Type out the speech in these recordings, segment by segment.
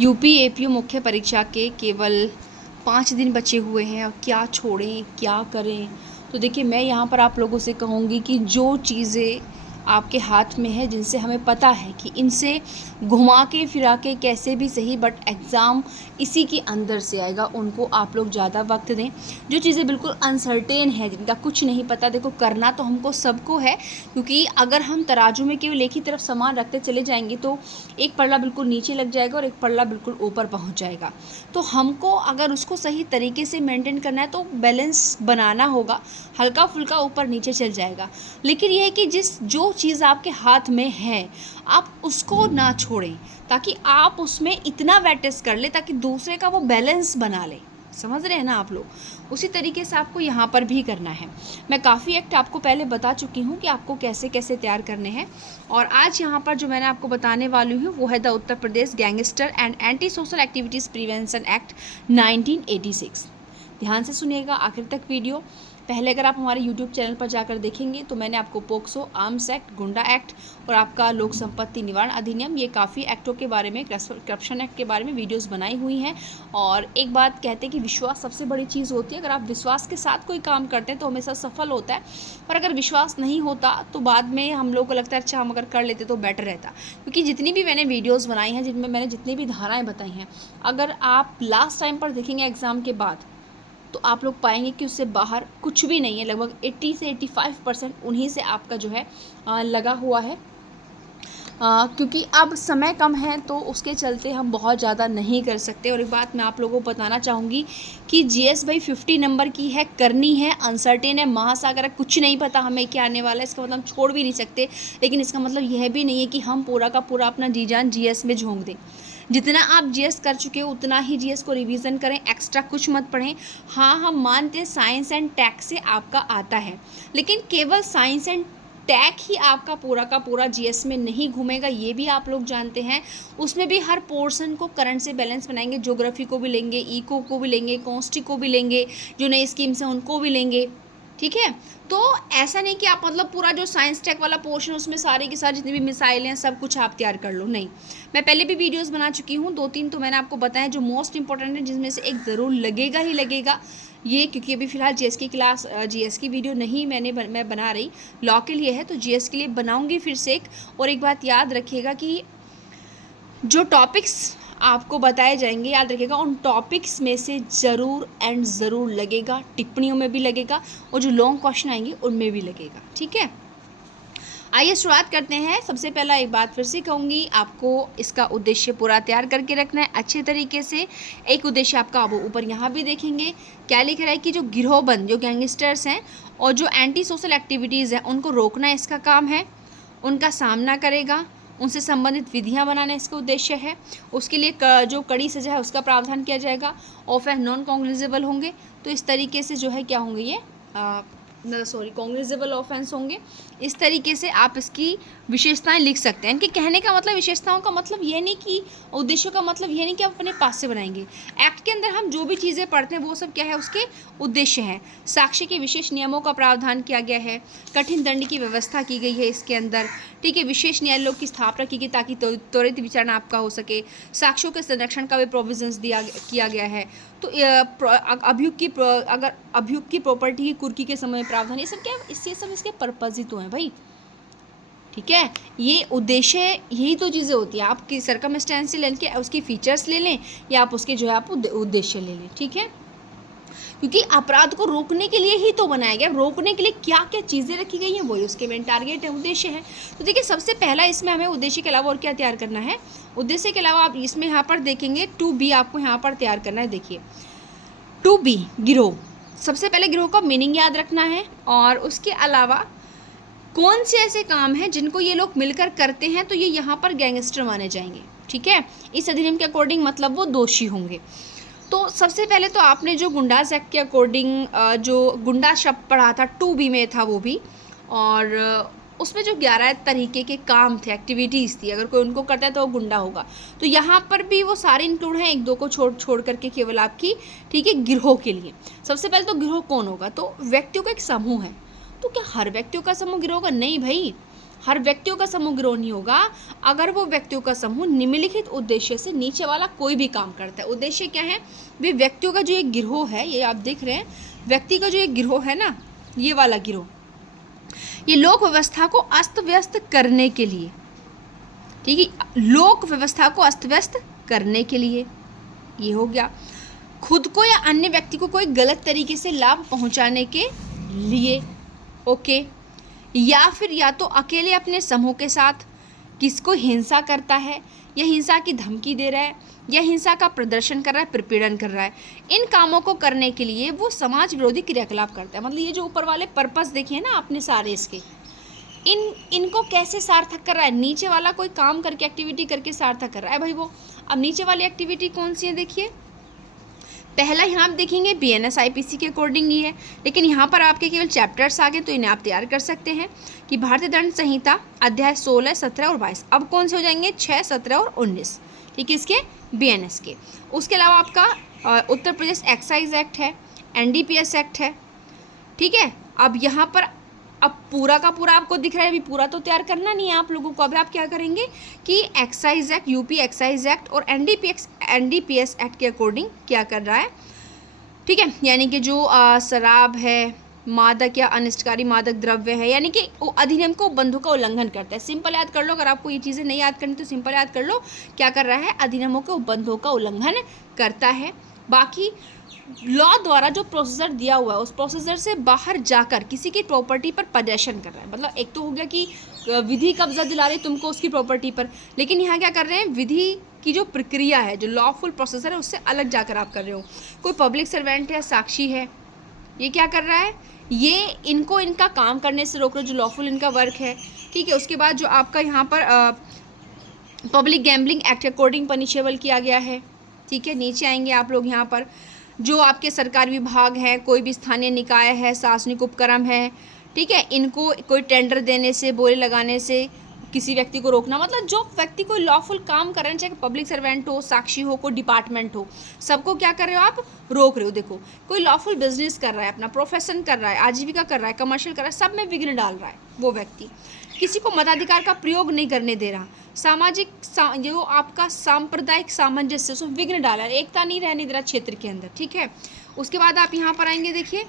UP APO मुख्य परीक्षा के केवल 5 दिन बचे हुए हैं। अब क्या छोड़ें, क्या करें? तो देखिए, मैं यहाँ पर आप लोगों से कहूँगी कि जो चीज़ें आपके हाथ में है, जिनसे हमें पता है कि इनसे घुमा के फिरा के कैसे भी सही बट एग्ज़ाम इसी के अंदर से आएगा, उनको आप लोग ज़्यादा वक्त दें। जो चीज़ें बिल्कुल अनसर्टेन है, जिनका कुछ नहीं पता, देखो करना तो हमको सबको है, क्योंकि अगर हम तराजू में केवल एक ही तरफ सामान रखते चले जाएंगे तो एक पल्ला बिल्कुल नीचे लग जाएगा और एक पल्ला बिल्कुल ऊपर पहुंच जाएगा। तो हमको अगर उसको सही तरीके से मेंटेन करना है तो बैलेंस बनाना होगा। हल्का फुल्का ऊपर नीचे चल जाएगा, लेकिन यह है कि जो चीज़ आपके हाथ में है आप उसको ना छोड़ें, ताकि आप उसमें इतना वेटेज कर ले ताकि दूसरे का वो बैलेंस बना ले। समझ रहे हैं ना आप लोग? उसी तरीके से आपको यहाँ पर भी करना है। मैं काफ़ी एक्ट आपको पहले बता चुकी हूँ कि आपको कैसे कैसे तैयार करने हैं, और आज यहाँ पर जो मैंने आपको बताने वाली हूँ वो है the Uttar Pradesh gangster and anti social activities prevention act 1986। ध्यान से सुनिएगा आखिर तक वीडियो। पहले अगर आप हमारे YouTube चैनल पर जाकर देखेंगे तो मैंने आपको पोक्सो, आर्म्स एक्ट, गुंडा एक्ट और आपका लोक संपत्ति निवारण अधिनियम, ये काफ़ी एक्टों के बारे में, करप्शन एक्ट के बारे में वीडियोस बनाई हुई हैं। और एक बात कहते हैं कि विश्वास सबसे बड़ी चीज़ होती है। अगर आप विश्वास के साथ कोई काम करते हैं तो हमेशा सफल होता है, पर अगर विश्वास नहीं होता तो बाद में हम लोग को लगता है अच्छा हम अगर कर लेते तो बेटर रहता। क्योंकि जितनी भी मैंने वीडियोज़ बनाई हैं, जिनमें मैंने जितनी भी धाराएँ बताई हैं, अगर आप लास्ट टाइम पर देखेंगे एग्ज़ाम के बाद तो आप लोग पाएंगे कि उससे बाहर कुछ भी नहीं है। लगभग 80 से 85% उन्हीं से आपका जो है लगा हुआ है। क्योंकि अब समय कम है तो उसके चलते हम बहुत ज़्यादा नहीं कर सकते। और एक बात मैं आप लोगों को बताना चाहूँगी कि जीएस भाई 50 नंबर की है, करनी है, अनसर्टेन है, महासागर है, कुछ नहीं पता हमें क्या आने वाला है। इसका मतलब हम छोड़ भी नहीं सकते, लेकिन इसका मतलब यह भी नहीं है कि हम पूरा का पूरा अपना जी जान जीएस में झोंक दें। जितना आप जीएस कर चुके हो उतना ही जीएस को रिवीजन करें, एक्स्ट्रा कुछ मत पढ़ें। हाँ, हम मानते हैं साइंस एंड टेक से आपका आता है, लेकिन केवल साइंस एंड टैग ही आपका पूरा का पूरा जीएस में नहीं घूमेगा, ये भी आप लोग जानते हैं। उसमें भी हर पोर्शन को करंट से बैलेंस बनाएंगे। ज्योग्राफी को भी लेंगे, इको को भी लेंगे, कॉन्स्टी को भी लेंगे, जो नई स्कीम्स हैं उनको भी लेंगे। ठीक है, तो ऐसा नहीं कि आप मतलब पूरा जो साइंस टेक वाला पोर्शन उसमें सारे की सारी जितनी भी मिसाइल हैं सब कुछ आप तैयार कर लो, नहीं। मैं पहले भी वीडियोस बना चुकी हूँ, 2-3 तो मैंने आपको बताया जो मोस्ट इंपॉर्टेंट है, जिसमें से एक ज़रूर लगेगा ही लगेगा ये। क्योंकि अभी फ़िलहाल जीएस की क्लास, जीएस की वीडियो नहीं मैं बना रही, लॉ के लिए है, तो जीएस के लिए बनाऊंगी फिर से एक। और एक बात याद रखिएगा कि जो टॉपिक्स आपको बताए जाएंगे, याद रखिएगा उन टॉपिक्स में से ज़रूर एंड ज़रूर लगेगा, टिप्पणियों में भी लगेगा और जो लॉन्ग क्वेश्चन आएंगे उनमें भी लगेगा। ठीक है, आइए शुरुआत करते हैं। सबसे पहला एक बात फिर से कहूँगी, आपको इसका उद्देश्य पूरा तैयार करके रखना है अच्छे तरीके से। एक उद्देश्य आपका अब ऊपर यहाँ भी देखेंगे क्या लिख रहा है कि जो गिरोहबंद, जो गैंगस्टर्स हैं और जो एंटी सोशल एक्टिविटीज़ हैं उनको रोकना इसका काम है, उनका सामना करेगा, उनसे संबंधित विधियां बनाना इसका उद्देश्य है। उसके लिए जो कड़ी सजा है उसका प्रावधान किया जाएगा। ऑफेंस नॉन कॉग्निजेबल होंगे, तो इस तरीके से जो है क्या होंगे ये कॉग्निजेबल ऑफेंस होंगे। इस तरीके से आप इसकी विशेषताएं लिख सकते हैं। इनके कहने का मतलब, विशेषताओं का मतलब ये नहीं कि, उद्देश्यों का मतलब ये नहीं कि आप अपने पास से बनाएंगे। एक्ट के अंदर हम जो भी चीज़ें पढ़ते हैं वो सब क्या है, उसके उद्देश्य हैं। साक्ष्य के विशेष नियमों का प्रावधान किया गया है, कठिन दंड की व्यवस्था की गई है इसके अंदर। ठीक है, विशेष न्यायालयों की स्थापना की गई ताकि त्वरित विचारणा आपका हो सके। साक्ष्यों के संरक्षण का भी प्रोविजंस किया गया है। तो अगर अभियुक्त की प्रॉपर्टी की कुर्की के समय प्रावधान, ये सब क्या है, इससे सब इसके पर्पज ही तो हैं भाई। ठीक है, ये उद्देश्य, यही तो चीज़ें होती हैं। आपकी सर्कमस्टेंस से लेके उसकी फीचर्स ले लें या आप उसके जो है आप उद्देश्य ले लें। ठीक है, क्योंकि अपराध को रोकने के लिए ही तो बनाया गया। रोकने के लिए क्या क्या चीज़ें रखी गई हैं वही उसके मेन टारगेट है, उद्देश्य है। तो देखिए, सबसे पहला इसमें हमें उद्देश्य के अलावा और क्या तैयार करना है। उद्देश्य के अलावा आप इसमें यहाँ पर देखेंगे 2B आपको यहाँ पर तैयार करना है। देखिए 2B गिरोह, सबसे पहले गिरोह का मीनिंग याद रखना है, और उसके अलावा कौन से ऐसे काम हैं जिनको ये लोग मिलकर करते हैं तो ये यहाँ पर गैंगस्टर माने जाएंगे। ठीक है, इस अधिनियम के अकॉर्डिंग मतलब वो दोषी होंगे। तो सबसे पहले तो आपने जो गुंडास एक्ट के अकॉर्डिंग जो गुंडा शब्द पढ़ा था 2B में था वो भी, और उसमें जो 11 तरीके के काम थे, एक्टिविटीज़ थी, अगर कोई उनको करता है तो वो गुंडा होगा। तो यहाँ पर भी वो सारे इंक्लूड हैं, एक दो को छोड़ करके केवल आपकी, ठीक है, गिरोह के लिए। सबसे पहले तो गिरोह कौन होगा, तो व्यक्तियों का एक समूह है। तो क्या हर व्यक्तियों का समूह गिरोह होगा? नहीं भाई, हर व्यक्तियों का समूह गिरोह नहीं होगा अगर वो व्यक्तियों का समूह निम्नलिखित उद्देश्य से नीचे वाला कोई भी काम करता है। उद्देश्य क्या है? वे व्यक्तियों का जो एक गिरोह है, ये आप देख रहे हैं, व्यक्ति का जो एक गिरोह है ना, ये वाला गिरोह, ये लोक व्यवस्था को अस्त व्यस्त करने के लिए, ठीक है, लोक व्यवस्था को अस्त व्यस्त करने के लिए, ये हो गया। खुद को या अन्य व्यक्ति को कोई गलत तरीके से लाभ पहुंचाने के लिए, ओके, या फिर या तो अकेले अपने समूह के साथ किसको हिंसा करता है, या हिंसा की धमकी दे रहा है, या हिंसा का प्रदर्शन कर रहा है, प्रपीड़न कर रहा है। इन कामों को करने के लिए वो समाज विरोधी क्रियाकलाप करता है। मतलब ये जो ऊपर वाले पर्पस देखिए ना आपने सारे इसके, इनको कैसे सार्थक कर रहा है? नीचे वाला कोई काम करके, एक्टिविटी करके सार्थक कर रहा है भाई वो। अब नीचे वाली एक्टिविटी कौन सी है देखिए, पहला यहाँ आप देखेंगे BNS IPC के अकॉर्डिंग ही है, लेकिन यहाँ पर आपके केवल चैप्टर्स आ गए तो इन्हें आप तैयार कर सकते हैं कि भारतीय दंड संहिता अध्याय 16, 17 और 22, अब कौन से हो जाएंगे? 6, 17 और 19, ठीक है, इसके BNS के। उसके अलावा आपका उत्तर प्रदेश एक्साइज एक्ट है, NDPS एक्ट है, ठीक है। अब यहाँ पर अब पूरा का पूरा आपको दिख रहा है, अभी पूरा तो तैयार करना नहीं है आप लोगों को। अभी आप क्या करेंगे कि excise act, UP excise act और NDPS एक्ट के अकॉर्डिंग क्या कर रहा है, ठीक है, यानी कि जो शराब है, मादक या अनिष्टकारी मादक द्रव्य है, यानी कि अधिनियम को बंधों का उल्लंघन करता है। सिंपल याद कर लो, अगर आपको ये चीज़ें नहीं याद करनी तो सिंपल याद कर लो, क्या कर रहा है? अधिनियमों के बंधों का उल्लंघन करता है। बाकी लॉ द्वारा जो प्रोसीजर दिया हुआ है उस प्रोसीजर से बाहर जाकर किसी की प्रॉपर्टी पर पजेशन कर रहा है। मतलब एक तो हो गया कि विधि कब्जा दिला रही तुमको उसकी प्रॉपर्टी पर, लेकिन यहाँ क्या कर रहे हैं? विधि की जो प्रक्रिया है, जो लॉफुल प्रोसीजर है, उससे अलग जाकर आप कर रहे हो। कोई पब्लिक सर्वेंट है, साक्षी है, ये क्या कर रहा है? ये इनको इनका काम करने से रोक रहे, जो लॉफुल इनका वर्क है, ठीक है। उसके बाद जो आपका यहाँ पर पब्लिक गैम्बलिंग एक्ट के अकॉर्डिंग पनिशेबल किया गया है, ठीक है। नीचे आएंगे आप लोग, यहाँ पर जो आपके सरकारी विभाग है, कोई भी स्थानीय निकाय है, शासनिक उपक्रम है, ठीक है, इनको कोई टेंडर देने से, बोले लगाने से किसी व्यक्ति को रोकना। मतलब जो व्यक्ति कोई लॉफुल काम कर रहे हैं, चाहे पब्लिक सर्वेंट हो, साक्षी हो, कोई डिपार्टमेंट हो, सबको क्या कर रहे हो आप? रोक रहे हो। देखो, कोई लॉफुल बिजनेस कर रहा है, अपना प्रोफेशन कर रहा है, आजीविका कर रहा है, कमर्शियल कर रहा है, सब में विघ्न डाल रहा है वो व्यक्ति, किसी को मताधिकार का प्रयोग नहीं करने दे रहा, सामाजिक जो आपका सांप्रदायिक सामंजस्य उसमें विघ्न डाला है, एकता नहीं रहने दे रहा क्षेत्र के अंदर, ठीक है। उसके बाद आप यहाँ पर आएंगे, देखिए,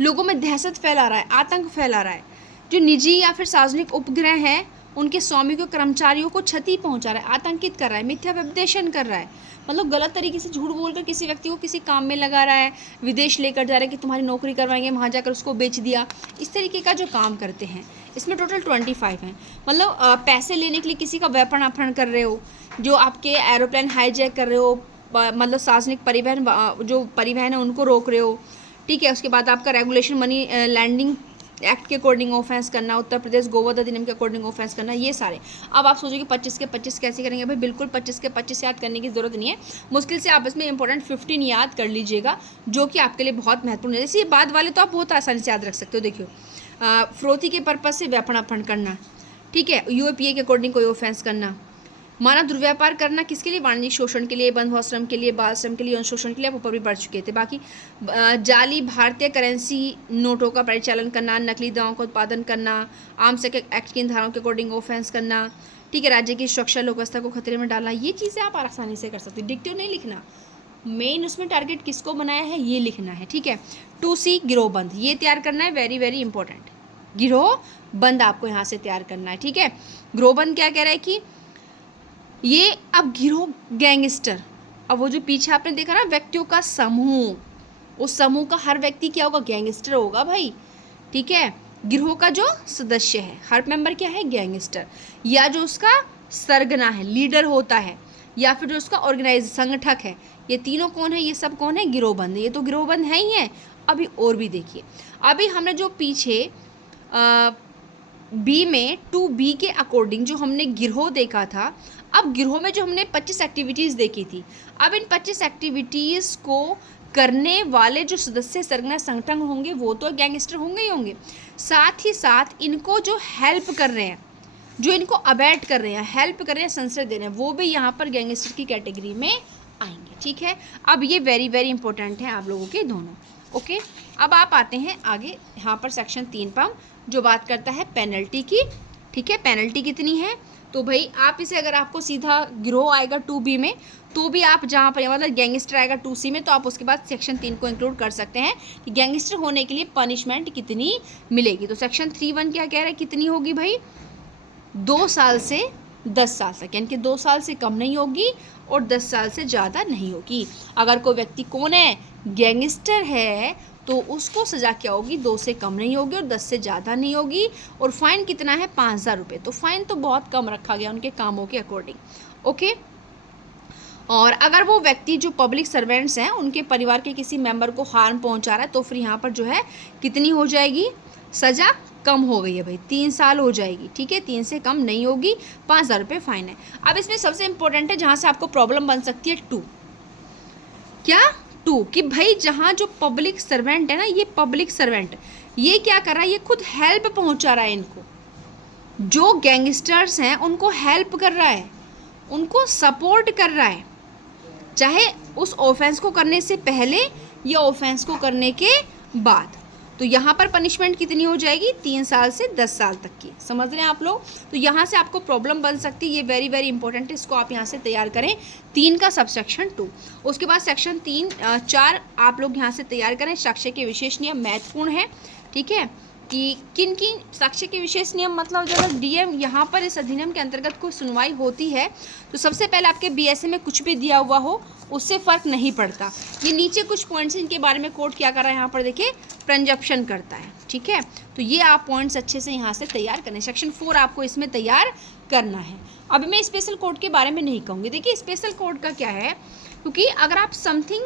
लोगों में दहशत फैला रहा है, आतंक फैला रहा है, जो निजी या फिर सार्वजनिक उपग्रह हैं उनके स्वामियों कर्मचारियों को क्षति पहुंचा रहा है, आतंकित कर रहा है, मिथ्या व्यपदेशन कर रहा है। मतलब गलत तरीके से झूठ बोलकर किसी व्यक्ति को किसी काम में लगा रहा है, विदेश लेकर जा रहा है कि तुम्हारी नौकरी करवाएंगे, वहाँ जाकर उसको बेच दिया, इस तरीके का जो काम करते हैं। इसमें टोटल 25 हैं। मतलब पैसे लेने के लिए किसी का व्यापार अपहरण कर रहे हो, जो आपके एरोप्लेन हाईजैक कर रहे हो, मतलब सार्वजनिक परिवहन जो परिवहन है उनको रोक रहे हो, ठीक है। उसके बाद आपका रेगुलेशन मनी लैंडिंग एक्ट के अकॉर्डिंग ऑफेंस करना, उत्तर प्रदेश गोवध अधिनियम के अकॉर्डिंग ऑफेंस करना, ये सारे। अब आप सोचोगे 25 के 25 कैसे करेंगे? भाई बिल्कुल 25 के 25 याद करने की ज़रूरत नहीं है, मुश्किल से आप इसमें इंपॉर्टेंट 15 याद कर लीजिएगा, जो कि आपके लिए बहुत महत्वपूर्ण है। जैसे ये बाद वाले तो आप बहुत आसानी से याद रख सकते हो। देखियो, फिरौती के पर्पज़ से व्यापार अपहरण करना, ठीक है, UAPA के अकॉर्डिंग कोई ऑफेंस करना, मानव दुर्व्यापार करना, किसके लिए? वाणिज्यिक शोषण के लिए, बंधुआश्रम के लिए, बाल श्रम के लिए, यौन शोषण के लिए, आप ऊपर भी बढ़ चुके थे। बाकी जाली भारतीय करेंसी नोटों का परिचालन करना, नकली दवाओं का उत्पादन करना, आर्म्स एक्ट की इन धाराओं के अकॉर्डिंग ऑफेंस करना, ठीक है, राज्य की सुरक्षा लोक व्यवस्था को खतरे में डालना, ये चीज़ें आप आसानी से कर सकते हो। डिक्टिव नहीं लिखना, मेन उसमें टारगेट किसको बनाया है ये लिखना है, ठीक है। 2C गिरोहबंद, ये तैयार करना है, वेरी वेरी इंपॉर्टेंट। गिरोहबंद आपको यहाँ से तैयार करना है, ठीक है। गिरोहबंद क्या कह रहा है कि ये अब गिरोह गैंगस्टर, अब वो जो पीछे आपने देखा ना व्यक्तियों का समूह, उस समूह का हर व्यक्ति क्या होगा? गैंगस्टर होगा भाई, ठीक है। गिरोह का जो सदस्य है, हर मेंबर क्या है? गैंगस्टर, या जो उसका सरगना है, लीडर होता है, या फिर जो उसका ऑर्गेनाइज संगठक है, ये तीनों कौन है? ये सब कौन है? गिरोहबंद। ये तो गिरोहबंद है ही है। अभी और भी देखिए, अभी हमने जो पीछे B में 2B के अकॉर्डिंग जो हमने गिरोह देखा था, अब गिरोह में जो हमने 25 एक्टिविटीज़ देखी थी, अब इन 25 एक्टिविटीज़ को करने वाले जो सदस्य सरगना संगठन होंगे वो तो गैंगस्टर होंगे ही होंगे, साथ ही साथ इनको जो हेल्प कर रहे हैं, जो इनको अबैट कर रहे हैं, हेल्प कर रहे हैं, संश्रय दे रहे हैं, वो भी यहाँ पर गैंगस्टर की कैटेगरी में आएंगे, ठीक है। अब ये वेरी वेरी इंपॉर्टेंट है आप लोगों के दोनों, ओके। अब आप आते हैं आगे, यहाँ पर सेक्शन 3 पर हम जो बात करता है पेनल्टी की। ठीक है, पेनल्टी कितनी है, तो भाई आप इसे, अगर आपको सीधा गिरोह आएगा 2B में, तो भी आप जहाँ पर मतलब गैंगस्टर आएगा 2C में, तो आप उसके बाद सेक्शन 3 को इंक्लूड कर सकते हैं कि गैंगस्टर होने के लिए पनिशमेंट कितनी मिलेगी। तो सेक्शन 3(1) क्या कह रहा है, कितनी होगी भाई, 2 साल से 10 साल तक, यानी कि 2 साल से कम नहीं होगी और 10 साल से ज़्यादा नहीं होगी। अगर कोई व्यक्ति कौन है, गैंगस्टर है, तो उसको सज़ा क्या होगी, 2 से कम नहीं होगी और 10 से ज़्यादा नहीं होगी। और फाइन कितना है, 5,000 रुपये। तो फाइन तो बहुत कम रखा गया उनके कामों के अकॉर्डिंग। ओके, और अगर वो व्यक्ति जो पब्लिक सर्वेंट्स हैं उनके परिवार के किसी मेंबर को हार्म पहुंचा रहा है, तो फिर यहाँ पर जो है कितनी हो जाएगी, सज़ा कम हो गई है भाई, 3 साल हो जाएगी। ठीक है, 3 से कम नहीं होगी, 5,000 रुपये फाइन है। अब इसमें सबसे इंपॉर्टेंट है जहाँ से आपको प्रॉब्लम बन सकती है 2, क्या 2, कि भाई जहाँ जो पब्लिक सर्वेंट है ना, ये पब्लिक सर्वेंट ये क्या कर रहा है, ये खुद हेल्प पहुँचा रहा है इनको, जो गैंगस्टर्स हैं उनको हेल्प कर रहा है, उनको सपोर्ट कर रहा है, चाहे उस ऑफेंस को करने से पहले या ऑफेंस को करने के बाद। तो यहाँ पर पनिशमेंट कितनी हो जाएगी, 3 साल से 10 साल तक की। समझ रहे हैं आप लोग, तो यहाँ से आपको प्रॉब्लम बन सकती है, ये वेरी वेरी इंपॉर्टेंट है, इसको आप यहाँ से तैयार करें। 3 का सबसेक्शन 2, उसके बाद सेक्शन 4 आप लोग यहाँ से तैयार करें। साक्ष्य के विशेष नियम महत्वपूर्ण है। ठीक है, कि किन किन साक्ष्य के विशेष नियम, मतलब जब डीएम यहाँ पर इस अधिनियम के अंतर्गत कोई सुनवाई होती है, तो सबसे पहले आपके बीएसए में कुछ भी दिया हुआ हो उससे फ़र्क नहीं पड़ता। ये नीचे कुछ पॉइंट्स इनके बारे में कोर्ट क्या कर रहा है, यहाँ पर देखिए प्रेजम्पशन करता है। ठीक है, तो ये आप पॉइंट्स अच्छे से यहाँ से तैयार करें। सेक्शन 4 आपको इसमें तैयार करना है। अभी मैं स्पेशल कोर्ट के बारे में नहीं कहूँगी। देखिए स्पेशल कोर्ट का क्या है, क्योंकि अगर आप समथिंग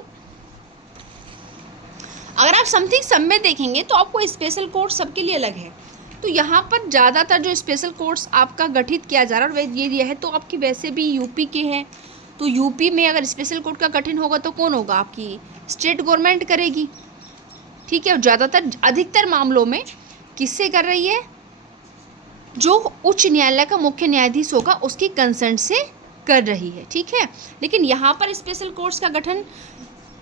सब में देखेंगे तो आपको स्पेशल कोर्ट सबके लिए अलग है। तो यहाँ पर ज़्यादातर जो स्पेशल कोर्ट्स आपका गठित किया जा रहा है और ये है, तो आपकी वैसे भी यूपी के हैं, तो यूपी में अगर स्पेशल कोर्ट का गठन होगा तो कौन होगा, आपकी स्टेट गवर्नमेंट करेगी। ठीक है, और ज़्यादातर अधिकतर मामलों में किससे कर रही है, जो उच्च न्यायालय का मुख्य न्यायाधीश होगा उसकी कंसेंट से कर रही है। ठीक है, लेकिन यहाँ पर स्पेशल कोर्ट्स का गठन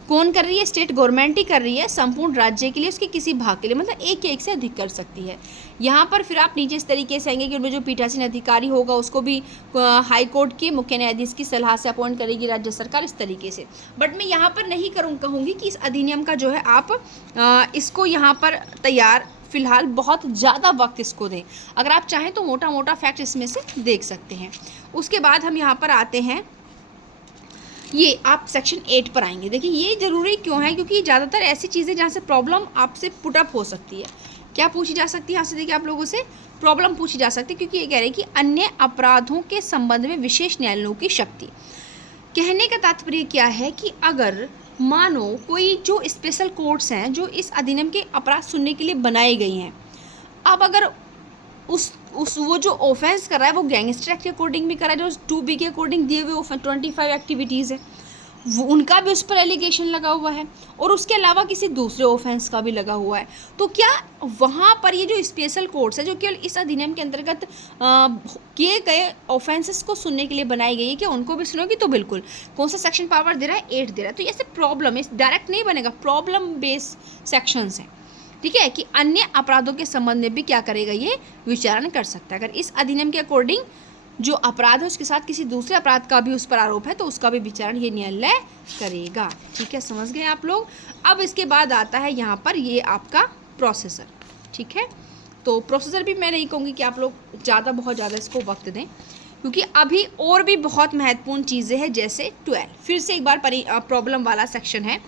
कौन कर रही है, स्टेट गवर्नमेंट ही कर रही है, संपूर्ण राज्य के लिए, उसके किसी भाग के लिए, मतलब एक से अधिक कर सकती है। यहाँ पर फिर आप नीचे इस तरीके से आएंगे कि उनमें जो पीठासीन अधिकारी होगा उसको भी हाई कोर्ट के मुख्य न्यायाधीश की सलाह से अपॉइंट करेगी राज्य सरकार, इस तरीके से। बट मैं यहाँ पर नहीं कहूँगी कि इस अधिनियम का जो है आप इसको यहाँ पर तैयार, फिलहाल बहुत ज़्यादा वक्त इसको दें। अगर आप चाहें तो मोटा मोटा फैक्ट इसमें से देख सकते हैं। उसके बाद हम यहाँ पर आते हैं, ये आप सेक्शन 8 पर आएंगे। देखिए ये ज़रूरी क्यों है, क्योंकि ज़्यादातर ऐसी चीज़ें जहाँ से प्रॉब्लम आपसे पुट अप हो सकती है। क्या पूछी जा सकती है यहाँ से, देखिए आप लोगों से प्रॉब्लम पूछी जा सकती है, क्योंकि ये कह रहे हैं कि अन्य अपराधों के संबंध में विशेष न्यायालयों की शक्ति। कहने का तात्पर्य क्या है कि अगर मानो कोई जो स्पेशल कोर्ट्स हैं जो इस अधिनियम के अपराध सुनने के लिए बनाई गई हैं, अब अगर उस वो जो ऑफेंस कर रहा है वो गैंगस्टर एक्ट के अकॉर्डिंग भी कर रहा है, जो 2B के अकॉर्डिंग दिए हुए 25 एक्टिविटीज़ है, वो उनका भी उस पर एलिगेशन लगा हुआ है, और उसके अलावा किसी दूसरे ऑफेंस का भी लगा हुआ है, तो क्या वहाँ पर ये जो स्पेशल कोर्ट्स है जो केवल इस अधिनियम के अंतर्गत किए गए ऑफेंसेस को सुनने के लिए बनाई गई है, क्या उनको भी सुनोगी? तो बिल्कुल। कौन सा सेक्शन पावर दे रहा है, 8 दे रहा है। तो ऐसे प्रॉब्लम, इस डायरेक्ट नहीं बनेगा, प्रॉब्लम बेस्ड सेक्शंस हैं। ठीक है, कि अन्य अपराधों के संबंध में भी क्या करेगा, ये विचारण कर सकता है। अगर इस अधिनियम के अकॉर्डिंग जो अपराध है उसके साथ किसी दूसरे अपराध का भी उस पर आरोप है तो उसका भी विचारण ये न्यायालय करेगा। ठीक है, समझ गए आप लोग। अब इसके बाद आता है यहाँ पर ये आपका प्रोसेसर। ठीक है, तो प्रोसेसर भी मैं नहीं कहूँगी कि आप लोग बहुत ज़्यादा इसको वक्त दें, क्योंकि अभी और भी बहुत महत्वपूर्ण चीज़ें हैं, जैसे 12 फिर से एक बार प्रॉब्लम वाला सेक्शन है।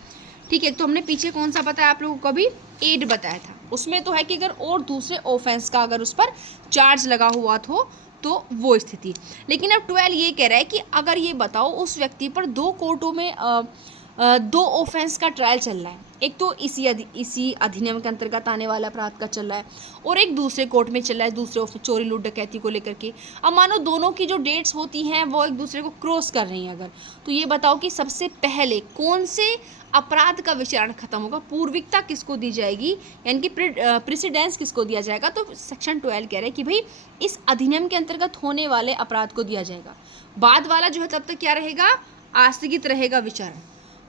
ठीक है, तो हमने पीछे कौन सा बताया आप लोगों को, अभी 8 बताया था। उसमें तो है कि अगर और दूसरे ऑफेंस का अगर उस पर चार्ज लगा हुआ तो वो स्थिति। लेकिन अब 12 ये कह रहा है कि अगर ये बताओ उस व्यक्ति पर 2 कोर्टों में 2 ऑफेंस का ट्रायल चल रहा है, एक तो इसी अधिनियम के अंतर्गत आने वाला अपराध का चल रहा है और एक दूसरे कोर्ट में चल रहा है दूसरे चोरी लूट डकैती को लेकर के। अब मानो दोनों की जो डेट्स होती हैं वो एक दूसरे को क्रॉस कर रही हैं अगर, तो ये बताओ कि सबसे पहले कौन से अपराध का विचारण खत्म होगा, पूर्विकता किसको दी जाएगी, यानी कि प्रेसिडेंस किसको दिया जाएगा। तो सेक्शन 12 कह रहे हैं कि भाई इस अधिनियम के अंतर्गत होने वाले अपराध को दिया जाएगा, बाद वाला जो है तब तक क्या रहेगा, आस्थगित रहेगा विचारण।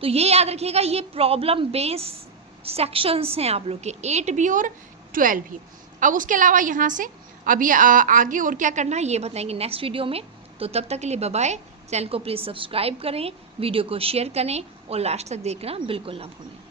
तो ये याद रखिएगा, ये प्रॉब्लम बेस्ड सेक्शंस हैं आप लोग के 8 भी और 12 भी। अब उसके अलावा यहाँ से अभी आगे और क्या करना है ये बताएंगे नेक्स्ट वीडियो में। तो तब तक के लिए बाय बाय। चैनल को प्लीज़ सब्सक्राइब करें, वीडियो को शेयर करें और लास्ट तक देखना बिल्कुल ना भूलें।